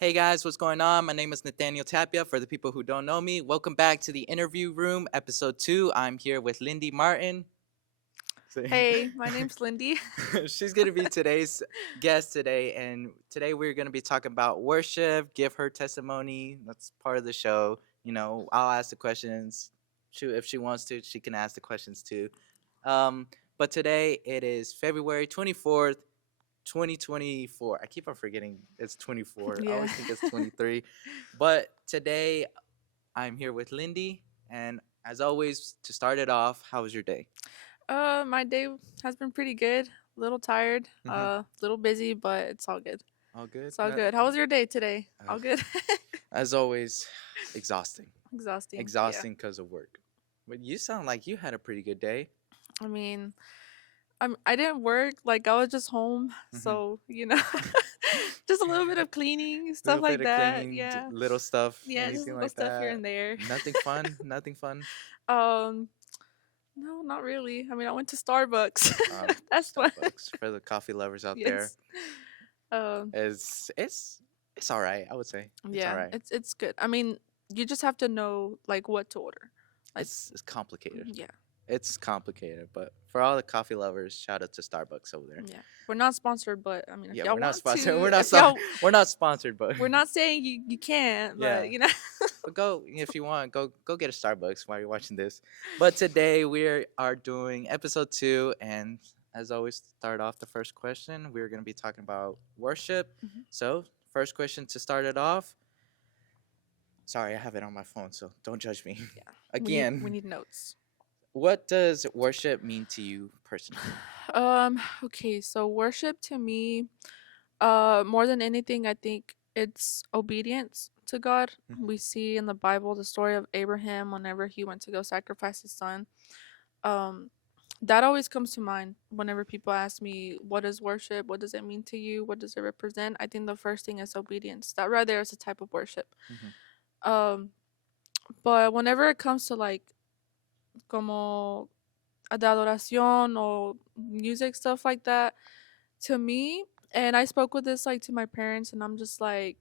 Hey guys, what's going on? My name is Nathaniel Tapia. For the people who don't know me, welcome back to the interview room, episode 2. I'm here with Lindy Martin. Hey, my name's Lindy. She's going to be today's guest today, and today we're going to be talking about worship, give her testimony. That's part of the show. I'll ask the questions. If she wants to, she can ask the questions too. Um, but today it is February 24th, 2024. I keep on forgetting it's 24. I Yeah. always think it's 23. But today I'm here with Lindy. And as always, to start it off, how was your day? My day has been pretty good. A little tired, Mm-hmm. little busy, but it's all good. All good? It's all good. How was your day today? Uh, All good. as always, exhausting. Exhausting. Yeah. Exhausting because of work. But you sound like you had a pretty good day. I mean, I didn't work. Like I was just home, Mm-hmm. so just a little bit of cleaning, stuff Little bit like of that. cleaning, Yeah. little stuff, Yeah, just anything little like stuff here that. and there. Nothing fun. Nothing fun. um, no, not really. I mean, I went to Starbucks. That's what. Starbucks for the coffee lovers out there. Yes. Um. It's all right. I would say it's all Yeah, right. it's good. I mean, you just have to know like what to order. Like, It's complicated. yeah, It's complicated, but for all the coffee lovers, shout out to Starbucks over there. yeah. We're not sponsored, but I mean, if Yeah, y'all we're not want sponsored. to, if y'all, We're not sponsored, but we're not saying you can't, yeah. but. But go if you want. Go get a Starbucks while you're watching this. But today we are doing episode 2, and as always, start off the first question. We're gonna be talking about worship. Mhm. So first question to start it off. Sorry, I have it on my phone, so don't judge me. Yeah, we Again, need notes. what does worship mean to you personally? Okay, so worship to me, more than anything, I think it's obedience to God. Mhm. We see in the Bible the story of Abraham whenever he went to go sacrifice his son. Um, that always comes to mind whenever people ask me, what is worship? What does it mean to you? What does it represent? I think the first thing is obedience. That right there is a type of worship. Mhm. Um, but whenever it comes to like como de adoración or music stuff like that, to me, and I spoke with this like to my parents, and I'm just like,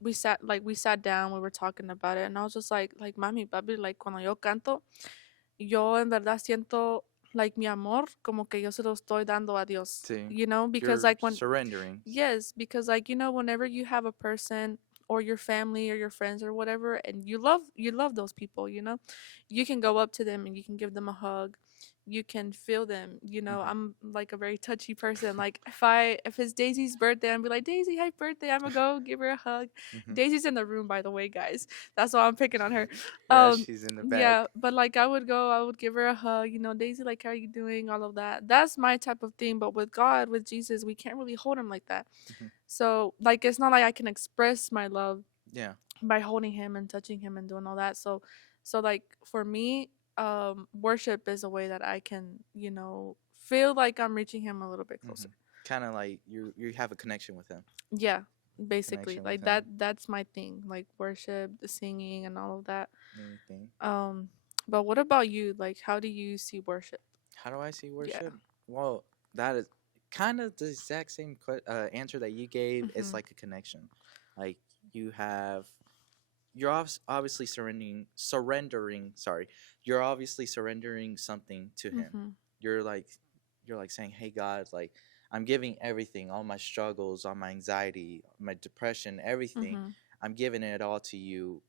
we sat down, we were talking about it, and I was just like mami, papi, like cuando yo canto, yo en verdad siento like mi amor como que yo se lo estoy dando a Dios, See, because you're like when surrendering. yes, because like whenever you have a person or your family or your friends or whatever, and you love those people, you can go up to them and you can give them a hug. You can feel them. Mhm. I'm like a very touchy person. Like if it's Daisy's birthday, I'm be like, Daisy, happy birthday. I'm gonna go give her a hug. Mhm. Daisy's in the room, by the way, guys. That's why I'm picking on her. Yeah, Um, she's in the back. yeah, but like I would give her a hug. Daisy, like, how are you doing? All of that. That's my type of thing. But with God, with Jesus, we can't really hold him like that. Mhm. So like it's not like I can express my love Yeah. by holding him and touching him and doing all that. So like for me, worship is a way that I can, feel like I'm reaching him a little bit closer. Mhm. Kind of like you have a connection with him. Yeah, basically. Connection with Like him. that's my thing. Like worship, the singing and all of that. Anything. Um but what about you? Like how do you see worship? How do I see Yeah. worship? Well, that is kind of the exact same answer that you gave. It's Mhm. like a connection. Like you have, you're obviously surrendering. Sorry, you're obviously surrendering something to Him. Mhm. You're like, you're like saying, "Hey God, like I'm giving everything, all my struggles, all my anxiety, my depression, everything. Mhm. I'm giving it all to you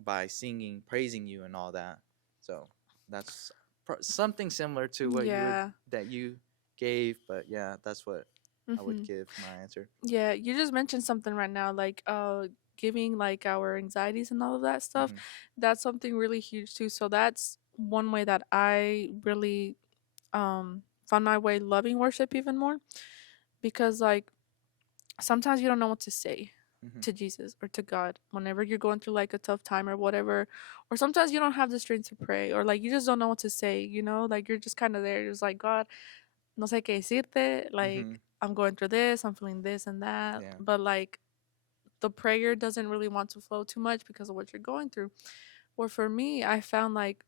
by singing, praising you, and all that." So that's something similar to what you were Yeah. that you gave, but yeah, that's what I would Mhm. give my answer. Yeah, you just mentioned something right now, like giving like our anxieties and all of that stuff. Hmm. That's something really huge too. So that's one way that I really found my way loving worship even more, because like sometimes you don't know what to say Hmm. to Jesus or to God whenever you're going through like a tough time or whatever, or sometimes you don't have the strength to pray, or like you just don't know what to say, like you're just kind of there, just like, God, no sé qué decirte, like Hmm. I'm going through this, I'm feeling this and that, Yeah. but like the prayer doesn't really want to flow too much because of what you're going through. Or for me, I found like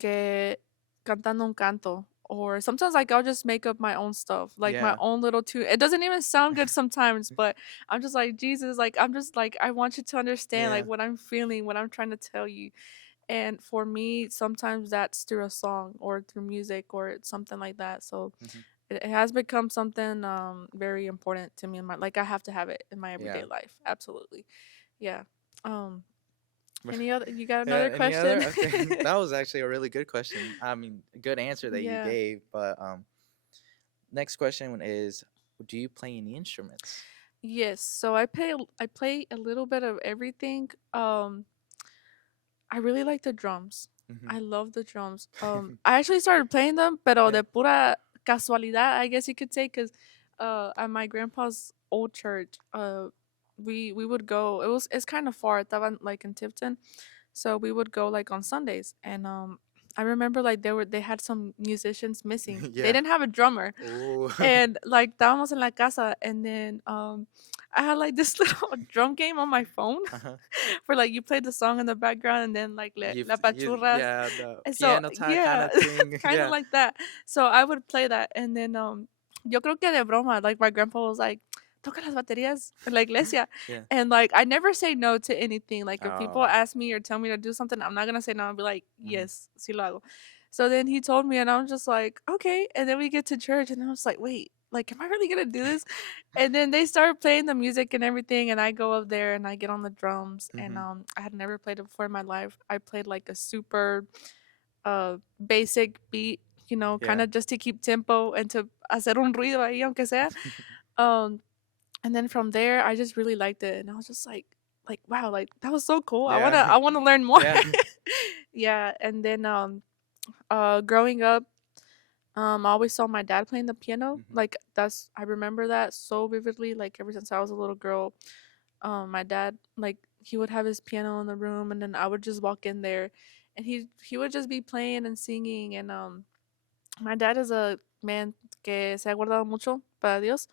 que cantando un canto or sometimes like I'll just make up my own stuff, like my Yeah. own little tune. It doesn't even sound good sometimes, but I'm just like, Jesus, like I'm just like, I want you to understand like Yeah. what I'm feeling, what I'm trying to tell you. And for me, sometimes that's through a song or through music or something like that. So Hmm. it has become something very important to me in my, like I have to have it in my Yeah. everyday life. Absolutely. Yeah. Um any other, you got Yeah. another Any other? question? Okay. That was actually a really good question. I mean, good answer that you Yeah. gave. But next question is, do you play any instruments? Yes. So I play a little bit of everything. I really like the drums. Hmm. I love the drums. I actually started playing them, pero Yeah. de pura casualidad, I guess you could say, because at my grandpa's old church, we would go. It's kind of far. Estaba like in Tipton, so we would go like on Sundays, and I remember like they had some musicians missing. They Yeah. didn't have a drummer, Oh. and like estábamos en la casa, and then I had like this little drum game on my phone Uh-huh. for like you play the song in the background and then like la pachurras. Yeah, the And so piano type kind yeah, of thing. kind of Yeah. like that. So I would play that, and then yo creo que de broma, like my grandpa was like, toca las baterías en la iglesia. Yeah. And like I never say no to anything. Like if people Oh. ask me or tell me to do something, I'm not gonna say no. I'll be like, Hmm. yes, si lo hago. So then he told me, and I was just like, okay. And then we get to church, and I was like, wait, like, am I really gonna do this? And then they started playing the music and everything, and I go up there and I get on the drums, and Hmm. I had never played it before in my life. I played like a super basic beat, kind Yeah. of just to keep tempo and to hacer un ruido ahí, aunque sea. Um, and then from there, I just really liked it, and I was just like wow, like that was so cool. Yeah. I wanna learn more. Yeah. Yeah, and then growing up, I always saw my dad playing the piano. Hmm. Like that's I remember that so vividly. Like ever since I was a little girl, my dad like he would have his piano in the room, and then I would just walk in there, and he would just be playing and singing. And my dad is a man que se ha guardado mucho para Dios.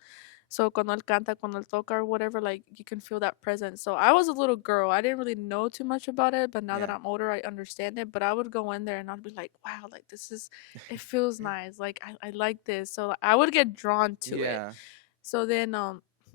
So cuando él canta, cuando él toca or whatever, like you can feel that presence. So I was a little girl. I didn't really know too much about it, but now that Yeah. I'm older, I understand it. But I would go in there and I'd be like, wow, like this is, it feels nice. Like I like this. So like, I would get drawn to it. Yeah. So then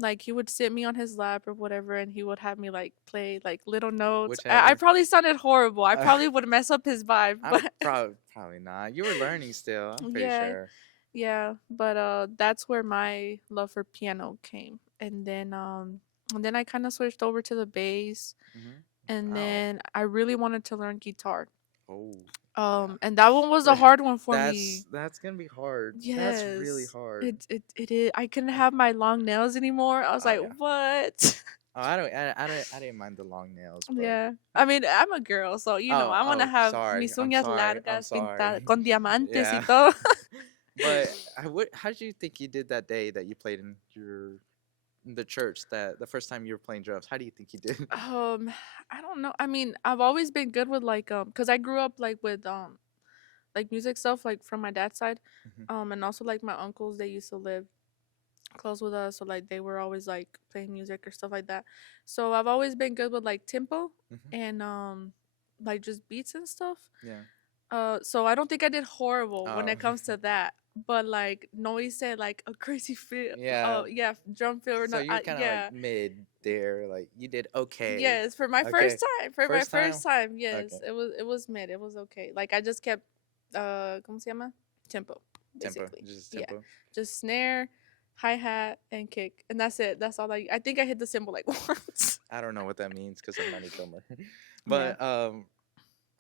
like he would sit me on his lap or whatever, and he would have me like play like little notes. I Whichever. probably sounded horrible. I Uh, probably would mess up his vibe, I'm but probably not. You were learning still. I'm pretty yeah, sure. yeah, but that's where my love for piano came. And then I kind of switched over to the bass, Hmm. and Wow. then I really wanted to learn guitar. Oh. Yeah. And that one was a hard one for me. That's gonna be hard. That's really Yes. hard. It is. I couldn't have my long nails anymore. I was Oh like, yeah. "What?" Oh, I didn't mind the long nails, but Yeah. I mean, I'm a girl, so I want to have sorry. mis I'm uñas sorry. I'm largas pintadas sorry. con diamantes y Yeah. todo. But how did you think you did that day that you played in the church, that the first time you were playing drums? How do you think you did? I don't know. I mean, I've always been good with like cuz I grew up like with like music stuff like from my dad's side. Hmm. And also like my uncles, they used to live close with us, so like they were always like playing music or stuff like that. So I've always been good with like tempo Hmm. and like just beats and stuff. Yeah. So I don't think I did horrible when Oh. it comes to that. But like Noe said, like a crazy feel. Yeah. Yeah, drum fill or So not. you're kind of like Yeah, mid there. Like you did okay. yes, for my Okay. first time. For my First first time. time, yes, Okay. it was mid. It was okay. Like I just kept ¿cómo se llama? Tempo, Tempo. basically. Just Yeah, tempo. just snare, hi hat, and kick, and that's it. That's all I think I hit the cymbal like once. I don't know what that means because I'm not a drummer. Yeah. But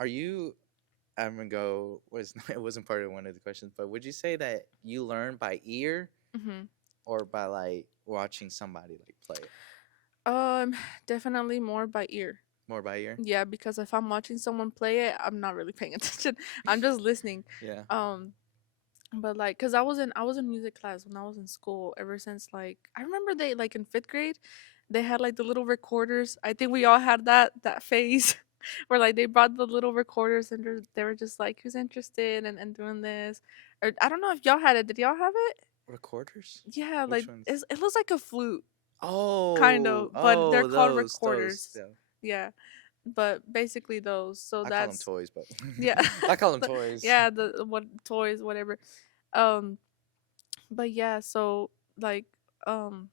are you? I'm gonna go. Was it wasn't part of one of the questions, but would you say that you learn by ear Mhm. or by like watching somebody like play it? Um, definitely more by ear. More by ear. Yeah, because if I'm watching someone play it, I'm not really paying attention. I'm just listening. Yeah. Um, but like, cause I was in music class when I was in school. Ever since like I remember they like in fifth grade, they had like the little recorders. I think we all had that phase where like they brought the little recorders and they were just like, who's interested and doing this, or I don't know if y'all had it. Did y'all have it? Recorders. Yeah, like Which ones? it looks like a flute, kind Oh, of, but they're oh, called those. recorders. Yeah. Yeah, but basically those. So I call them that's toys, but yeah, I call them the, toys. yeah, the what toys, whatever. Um, but yeah, like um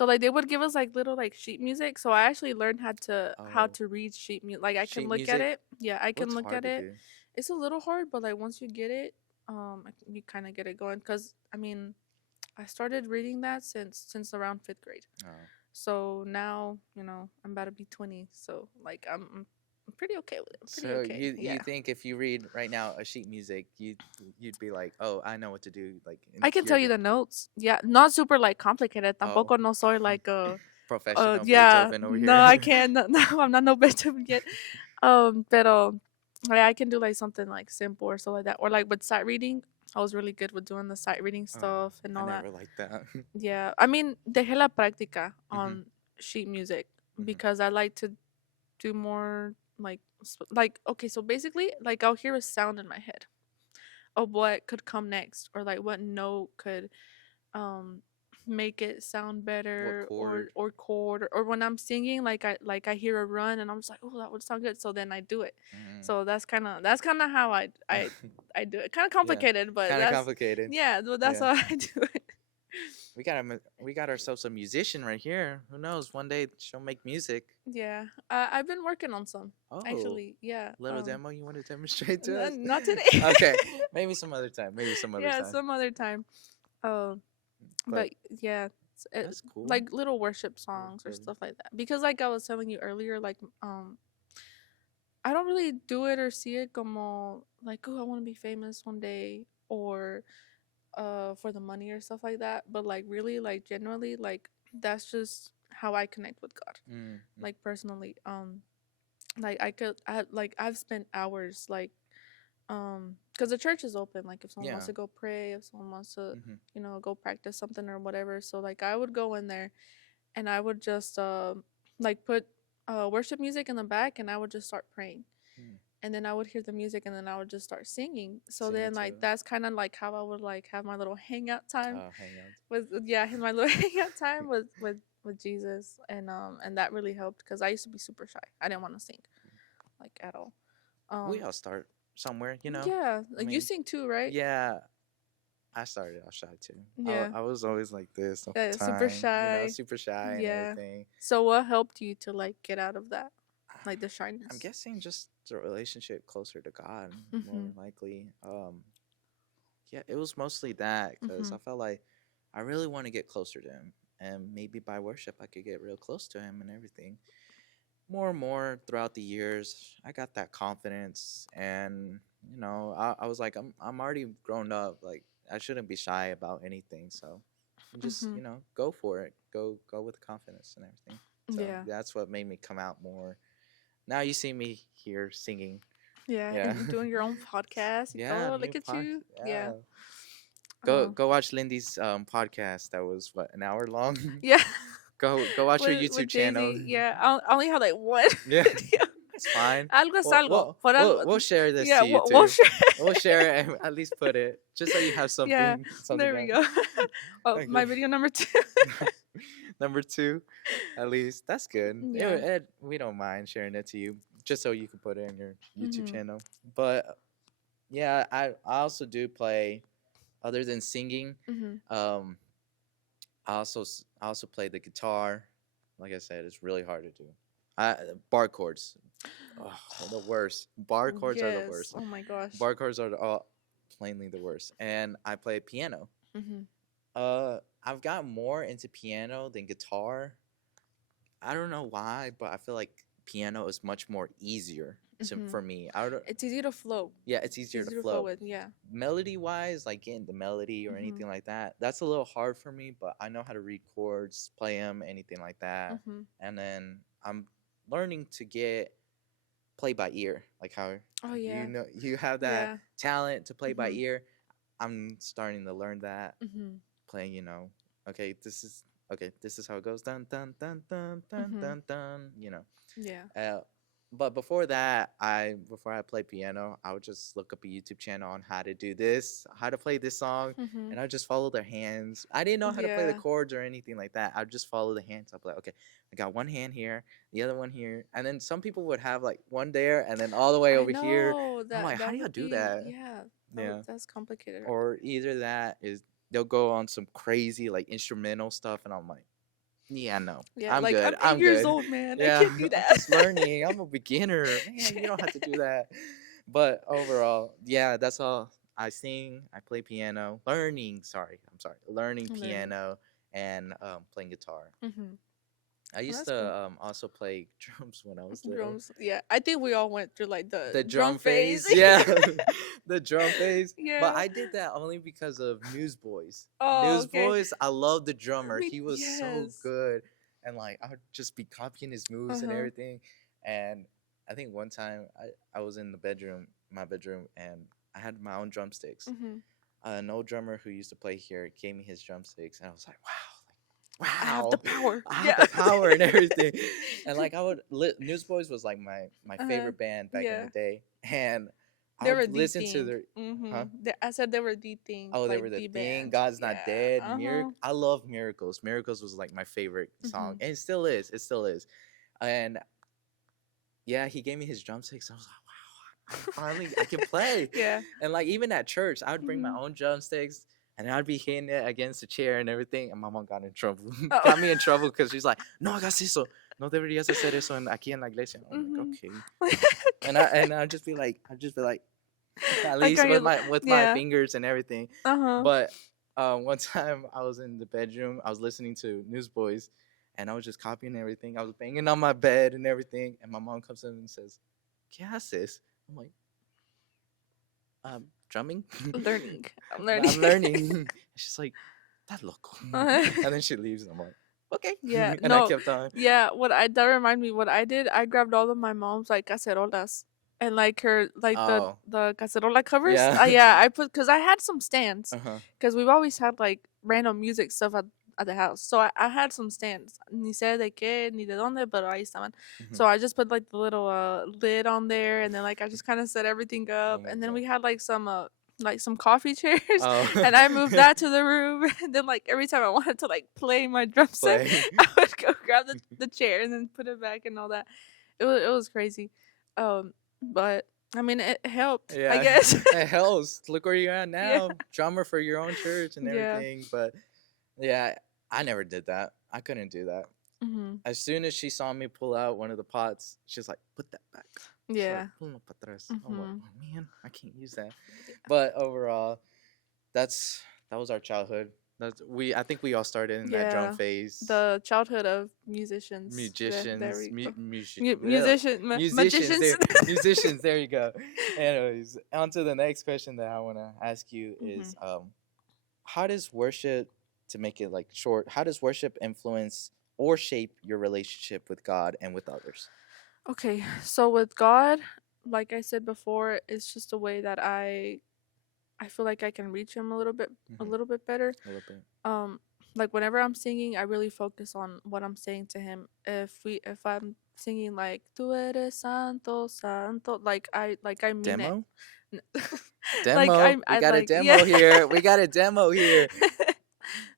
like they would give us like little like sheet music. So I actually learned how Oh, to read sheet music. Like I can sheet look at music. it. Yeah, I can What's look hard at to it. do? It's a little hard, but like once you get it, you kind of get it going. Cause I mean, I started reading that since around 5th grade. Oh, So now I'm about to be 20. So like I'm pretty okay with it. I'm pretty so okay. you Yeah. think if you read right now a sheet music, you'd be like, oh, I know what to do. Like, and I can you're tell you good. the notes. Yeah, not super like complicated. Oh, Tampoco no soy like professional yeah, Beethoven over no, here. I can't. No, no, I'm not no Beethoven yet. Pero like I can do like something like simple or stuff like that, or like with sight reading. I was really good with doing the sight reading Oh, stuff and I all that. never liked that. Yeah, I mean, dejé la práctica Hmm. on sheet music Hmm. because I like to do more like okay, so basically like I'll hear a sound in my head of what could come next or like what note could um make it sound What better or chord? chord or when I'm singing like I hear a run and I'm just like, oh, that would sound good, so then I do it. Mm. So that's kind of how I do it. Kind of Yeah, complicated, but kind of that's complicated. yeah, well, that's Yeah, how I do it. we got ourselves a musician right here. Who knows? One day she'll make music. Yeah, I've been working on some Oh, actually. Yeah, little demo you want to demonstrate to us? not today. Okay, maybe some other time. Maybe some other Yeah, time. some other time. Um, But but yeah, that's cool. like little worship Little, songs or little. stuff like that. Because like I was telling you earlier, like I don't really do it or see it como like, oh, I want to be famous one day or for the money or stuff like that. But like really, like genuinely, like that's just how I connect with God. Mm, mm. Like personally, like I've spent hours like because the church is open. Like if someone Yeah. wants to go pray, if someone wants to Hmm. go practice something or whatever. So like I would go in there and I would just like put worship music in the back and I would just start praying, Mm. and then I would hear the music and then I would just start singing. So Sing then it to like it. that's kind of like how I would like have my little hangout time Hangouts. with yeah, my little hangout time with Jesus, and that really helped because I used to be super shy. I didn't want to sing like at all. We Um all start somewhere, you know. yeah, I like you mean, sing too, right? yeah. I started off shy too. Yeah. I was always like this the whole Yeah, super time, you know, shy. super shy and Yeah. everything. So what helped you to like get out of that? Like the I'm shyness. guessing just the relationship closer to God, more Mhm. likely. Yeah, it was mostly that because I Mhm. felt like I really want to get closer to Him, and maybe by worship I could get real close to Him and everything. More and more throughout the years, I got that confidence, and I was like, I'm already grown up. Like I shouldn't be shy about anything. So just Mhm. go for it. Go with confidence and everything. So Yeah. that's what made me come out more. Now you see me here singing. Yeah, Yeah, and doing your own podcast. yeah, Oh, new look at podcast. you. Yeah. Yeah, go Oh. go watch Lindy's podcast. That was what, an hour long. Yeah. Go watch her With YouTube Jay channel. Z. Yeah. I only have like one Yeah, video. it's fine. Algo es algo. Por algo. We'll share this Yeah. to you We'll too. share. We'll share it and at least put it just so you have Yeah. something There we else. go. Oh, my Okay. video number 2. Number two, at least that's good. Yeah. We don't mind sharing it to you just so you can put it in your YouTube Mhm. channel. But yeah, I also do play other than singing. Mhm. Um, I also play the guitar. Like I said, it's really hard to do. I bar chords, oh, the worst. Bar chords are the Yes. worst. Oh my gosh. Bar chords are plainly the worst. And I play piano. Mhm. I've gotten more into piano than guitar. I don't know why, but I feel like piano is much more easier Mhm. for me. I don't. It's easy to flow. Yeah, it's It's easier to easy to flow flow. with. Yeah. Melody wise, like getting the melody or Mhm. anything like that, that's a little hard for me. But I know how to read chords, play them, anything like that. Mhm. And then I'm learning to get play by ear, like how Oh yeah. you have that Yeah. talent to play by Mhm. ear. I'm starting to learn that, Mhm. playing, okay, this is how it goes, dun dun dun dun dun Mhm. dun dun, Yeah. but before I play piano, I would just look up a YouTube channel on how to do this, how to play this song, Mhm. and I just follow their hands. I didn't know how to play the Yeah. chords or anything like that. I'd just follow the hands. I'd be like, okay, I got one hand here, the other one here, and then some people would have like one there and then all the way I over here. know I'm like, how that do y'all would do be, that? yeah, Yeah. that's complicated. Or either that is they'll go on some crazy like instrumental stuff, and I'm like, yeah, no, Yeah, I'm like I'm good. 8 I'm years good. old, man. I Yeah, can't do I'm that. just learning. I'm a beginner, man. You don't have to do that. But overall, yeah, that's all. I sing. I play piano. Learning. Sorry, I'm sorry. Learning Learning. piano and playing guitar. Mhm. I Well, used that's to cool. also play drums when I was little. Drums. Yeah, I think we all went through like the The drum drum phase. phase, yeah, the drum phase. But Yeah. I did that only because of Newsboys. Oh, okay. Newsboys, I love the drummer. Me, He was so yes. good, and like I would just be copying his Uh moves and huh. everything. And I think one time I was in the bedroom, my bedroom, and I had my own drumsticks. Mhm. An old drummer who used to play here gave me his drumsticks, and I was like, I have the wow, power. I have Yeah. the power and everything. And like Newsboys was like my Uh huh. favorite band back in the Yeah. day, and I They would were the listen to thing. their, huh? I said they were the thing, Oh, they like were the the thing. band. God's not Yeah. dead. Uh huh. I love Miracles. Miracles was like my favorite song, Mhm. and it still is. It still is. And yeah, he gave me his drumsticks. I was like, wow, finally I can play. Yeah. And like even at church, I would bring my Mhm. own drumsticks. And I'd be hitting it against the chair and everything. And my mom got in trouble. Oh. Got me in trouble because she's like, no hagas eso. No deberías hacer eso aquí en la iglesia. I'm like, Mhm. okay. And I'd just be like, at Like least are you? with my Yeah. fingers and everything. Uh huh. But one time I was in the bedroom, I was listening to Newsboys, and I was just copying everything. I was banging on my bed and everything, and my mom comes in and says, "¿Qué haces?" I'm like, drumming. Learning. I'm But learning. I'm learning. She's like, "That's loco," Uh-huh. and then she leaves. And I'm like, "Okay," Yeah, and I no, kept on. yeah. That remind me. What I did, I grabbed all of my mom's like cacerolas and like her like Oh, the cacerola covers. yeah. Yeah, I put because I had some stands Uh huh. because we've always had like random music stuff at the house. So I had some stands. Ni sé de qué ni de dónde, pero ahí estaban. Hmm. So I just put like the little lid on there, and then like I just kind of set everything Oh up, my and then god. we had like some coffee chairs, Oh. and I moved that to the room. And then like every time I wanted to like play my drum set, Play. I would go grab the chair and then put it back and all that. It was crazy, but I mean it helped, I Yeah, guess. it helps. Look where you're at Yeah, now, drummer for your own church and yeah. everything. But yeah, I never did that. I couldn't do that. Hmm. As soon as she saw me pull out one of the pots, she's like, "Put that back." She's like, Yeah. "Ponlo para atrás." I'm like, Hmm. "Oh man, I can't use that." But overall, that's that was our childhood. I think we all started in that drum Yeah, phase. the childhood of musicians. There Musicians, we go. musicians. Magicians. There, musicians. There you go. Anyways, on to the next question that I want to ask you Hmm. is, how does worship, to make it like short, how does worship influence or shape your relationship with God and with others? Okay, so with God, like I said before, it's just a way that I feel like I can reach him a Hmm. little bit better. A little bit. Um like whenever I'm singing, I really focus on what I'm saying to him. If I'm singing like tu eres santo santo, like I mean it. Demo? Like Demo. We I got a like, yeah. demo here. We got a demo here.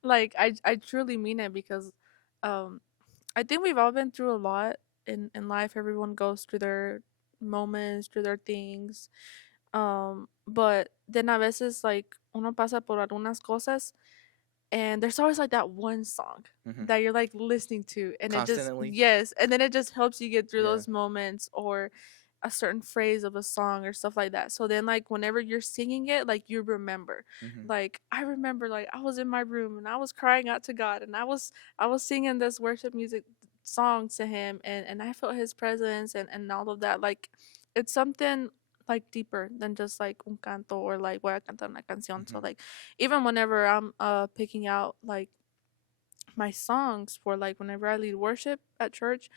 Like I truly mean it because um I think we've all been through a lot in life. Everyone goes through their moments, through their things. But then a veces like uno pasa por algunas cosas, and there's always like that one song Hmm. that you're like listening to, and it just, Constantly. yes, and then it just helps you get through Yeah. those moments, or a certain phrase of a song or stuff like that. So then like whenever you're singing it, like you remember. Hmm. Like I remember like I was in my room and I was crying out to God, and I was singing this worship music song to him, and I felt his presence, and all of that. Like it's something like deeper than just like un canto, or like voy a cantar una canción. So Hmm. like even whenever I'm picking out like my songs for like whenever I lead worship at church,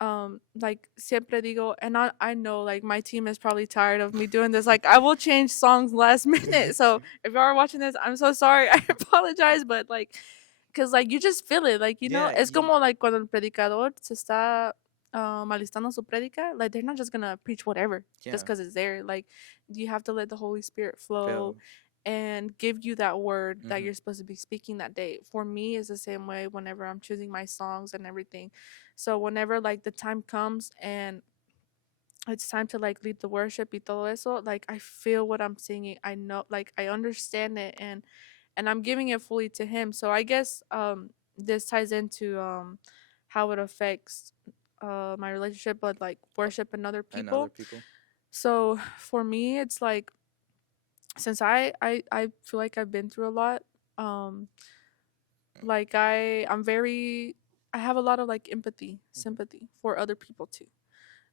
like siempre digo, and I know like my team is probably tired of me doing this, like I will change songs last minute. So if you are watching this, I'm so sorry. I apologize, but like because like you just feel it, like Yeah. es como like cuando el predicador se está alistando su prédica, like they're not just gonna preach whatever just Yeah. because it's there. Like you have to let the Holy Spirit flow, Feel. and give you that word that Mhm. you're supposed to be speaking that day. For me, it's the same way whenever I'm choosing my songs and everything. So whenever like the time comes and it's time to like lead the worship y todo eso, like I feel what I'm singing. I know, like I understand it, and I'm giving it fully to him. So I guess this ties into how it affects my relationship with like worship and other And other people. people. So for me, it's like since I feel like I've been through a lot, um like I'm very, I have a lot of like empathy, Mhm. sympathy for other people too.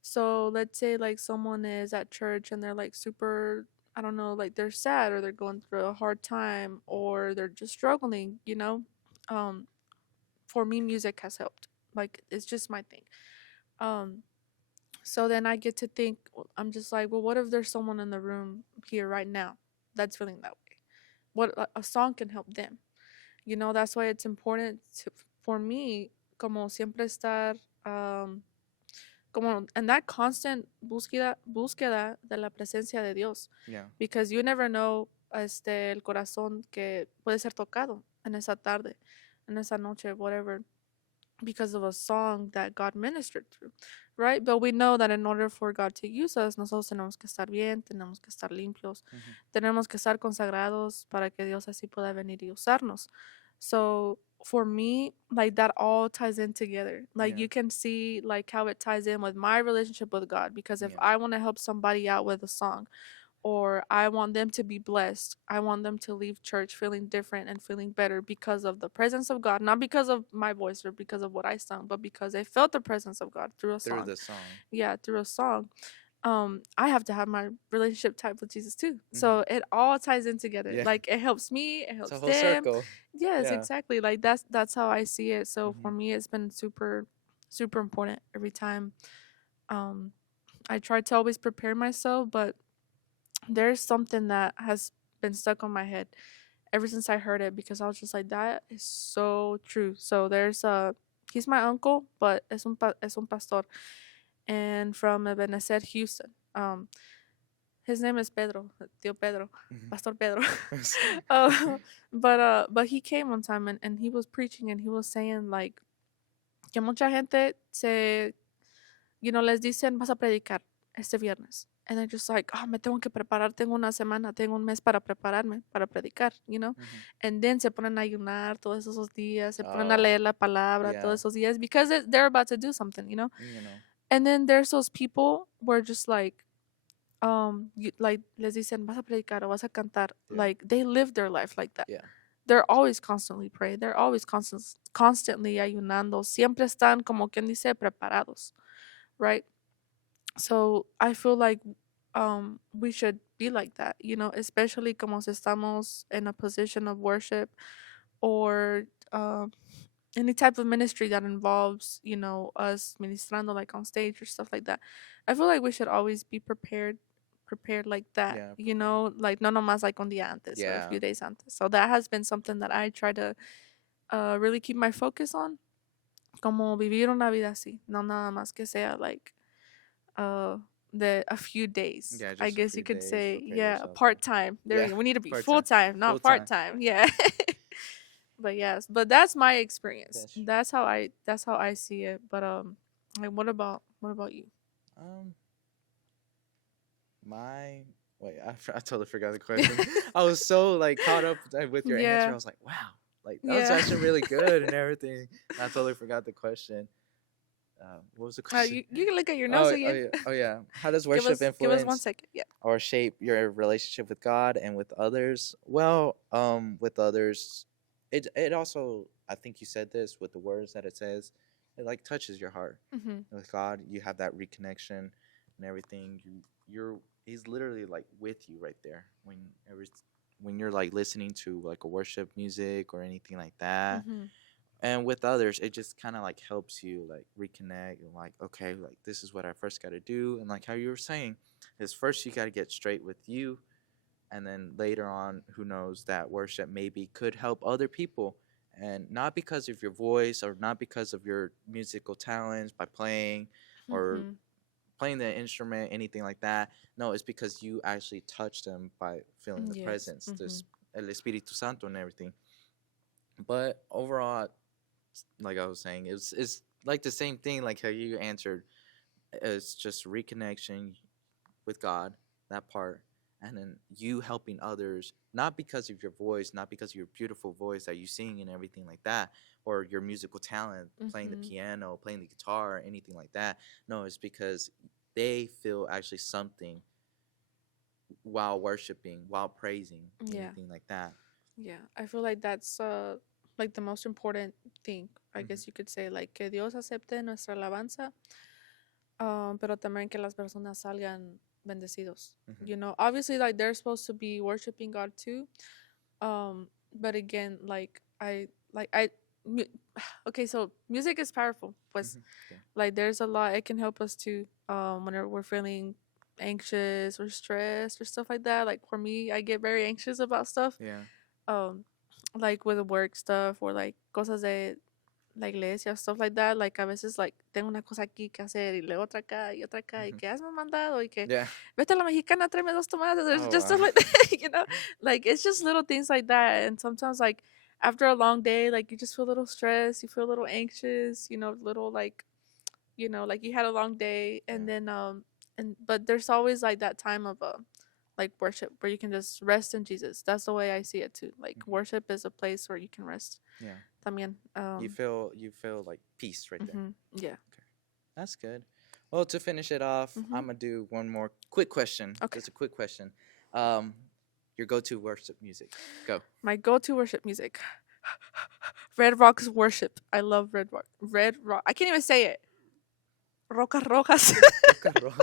So let's say like someone is at church and they're like super, I don't know, like they're sad or they're going through a hard time or they're just struggling, you know. Um for me music has helped. Like it's just my thing. Um so then I get to think, I'm just like, well, what if there's someone in the room here right now that's feeling that way? What a song can help them. You know, that's why it's important to, for me, como siempre estar como en that constant búsqueda de la presencia de Dios, Yeah. because you never know el corazón que puede ser tocado en esa tarde, en esa noche, whatever, because of a song that God ministered through, right? But we know that in order for God to use us, nosotros tenemos que estar bien, tenemos que estar limpios, Mhm. tenemos que estar consagrados para que Dios así pueda venir y usarnos. So for me, like that all ties in together. Like Yeah. you can see like how it ties in with my relationship with God, because if Yeah. I want to help somebody out with a song, or I want them to be blessed. I want them to leave church feeling different and feeling better because of the presence of God, not because of my voice or because of what I sung, but because they felt the presence of God through a Through song. the song. Yeah, through a song. I have to have my relationship type with Jesus too. Mhm. So it all ties in together. Yeah. Like it helps me, it It's a helps whole them. circle. Yes, Yeah. exactly. Like that's how I see it. So for Mhm. me it's been super important every time. Um I try to always prepare myself, but there's something that has been stuck on my head ever since I heard it, because I was just like, that is so true. So there's he's my uncle, but es un pastor, and from Ebenezer, Houston. His name is Pedro, Tío Pedro, Mhm. Pastor Pedro. But he came one time and he was preaching and he was saying like que mucha gente se, les dicen vas a predicar este viernes. And they're just like, oh, me tengo que preparar, tengo una semana, tengo un mes para prepararme, para predicar. Mhm. And then se ponen a ayunar todos esos días, se ponen a Oh. leer la palabra Yeah. todos esos días because they're about to do something. You know. And then there's those people where just like, like les dicen, vas a predicar o vas a cantar. Yeah. Like they live their life like that. Yeah. They're always constantly praying. They're always constantly ayunando. Siempre están como quien dice preparados, right? So I feel like we should be like that, especially como si estamos in a position of worship or any type of ministry that involves, us ministrando like on stage or stuff like that. I feel like we should always be prepared like that, Yeah. Prepared. like no nomás like on the antes or a Yeah. few days antes. So that has been something that I try to really keep my focus on, como vivir una vida así, no nada más que sea like uh the a few days. Yeah. I Just a guess you few could days. say, Prepare yeah, yourself. Yeah. part time. There Yeah. we go. We need to be Part full time. time, Full not time. part time. Yeah. But yes, but that's my experience. That's true. That's how I see it. But like what about you? Um. My. Wait. I totally forgot the question. I was so like caught up with your answer. I Yeah. was like, wow. Like that was Yeah. actually really good and everything. I totally forgot the question. What was the question? You can look at your notes Oh, oh again. yeah, oh yeah. How does give worship us give us one influence second. Yeah. or shape your relationship with God and with others? Well, with others, it also, I think you said this with the words that it says, it like touches your heart. Mhm. With God, you have that reconnection and everything. You're He's literally like with you right there when you're like listening to like a worship music or anything like that. Mhm. And with others it just kind of like helps you like reconnect and like, okay, like this is what I first got to do. And like how you were saying is first you got to get straight with you, and then later on, who knows, that worship maybe could help other people, and not because of your voice or not because of your musical talents by playing or Mhm. playing the instrument, anything like that. No, it's because you actually touch them by feeling the Yes. presence, this El Espíritu Santo and everything. But overall, like I was saying, it's like the same thing, like how you answered. It's just reconnection with God, that part, and then you helping others, not because of your voice, not because of your beautiful voice that you sing and everything like that, or your musical talent, playing the piano, playing the guitar, or anything like that. No, it's because they feel actually something while worshiping, while praising, Yeah. anything like that. Yeah. I feel like that's like the most important thing. I Hmm. guess you could say like que Dios acepte nuestra alabanza, pero también que las personas salgan bendecidos. Hmm. You know, obviously like they're supposed to be worshiping God too. But again, like I mu- okay, so music is powerful. Pues Hmm. Yeah. like there's a lot it can help us to whenever we're feeling anxious or stressed or stuff like that. Like for me, I get very anxious about stuff. Yeah. Um like with work stuff or like cosas de la iglesia, stuff like that. Like a veces like tengo una cosa aquí que hacer y luego otra acá y Hmm. que hazme un mandado y que Yeah. vete a la mexicana, tráeme dos tomates. There's Oh just wow. stuff like that, you know? Like it's just little things like that. And sometimes like after a long day, like you just feel a little stressed, you feel a little anxious, you know, little like like you had a long day Yeah. and then and but there's always like that time of like worship where you can just rest in Jesus. That's the way I see it too. Like Hmm. worship is a place where you can rest. Yeah. También. You feel like peace right there. Yeah. Okay. That's good. Well, to finish it off, I'm Mhm. gonna do one more quick question. Okay. Just a quick question. Um, your go-to worship music. Go. My go-to worship music. Red Rock's Worship. I love Red Rock. Red Rock. I can't even say it. Rocas Rojas. Rock and roll.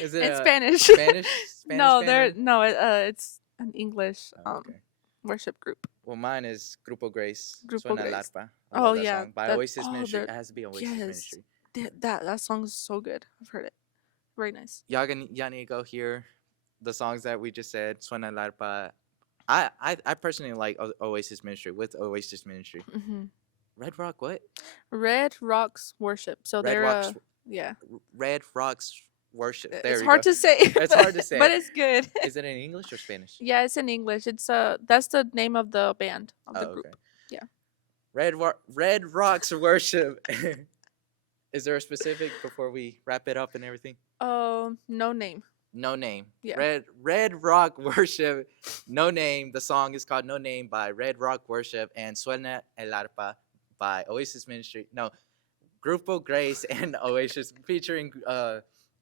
Is it In a Spanish. Spanish No, band or? it's an English Oh, okay. worship group. Well, mine is Grupo Grace. Grupo Suena el Grace. arpa. I Oh love that yeah, song by that Oasis oh Ministry. they're It has to be Oasis yes, Ministry. that song is so good. I've heard it. Very nice. Y'all need to go hear the songs that we just said. Suena el arpa. I personally like Oasis Ministry with Oasis Ministry. Hmm. Red Rock what? Red Rocks Worship. So Red they're Rocks yeah. Red Rocks Worship. There It's we hard go. to say, It's hard to but say. it's good. Is it in English or Spanish? Yeah, it's in English. It's that's the name of the band of Oh, the okay. group. Yeah. Red Rocks Worship. Is there a specific before we wrap it up and everything? No name. No name. Yeah. Red Rock Worship. No name. The song is called No Name by Red Rock Worship and Suena el Arpa by Oasis Ministry. No, Grupo Grace and Oasis featuring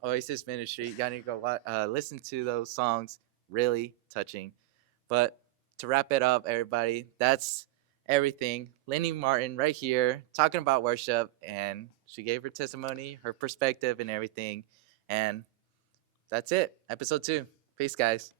Oasis Ministry. Y'all need to go listen to those songs. Really touching. But to wrap it up, everybody, that's everything. Lindy Martin right here talking about worship, and she gave her testimony, her perspective, and everything. And that's it. Episode 2. Peace, guys.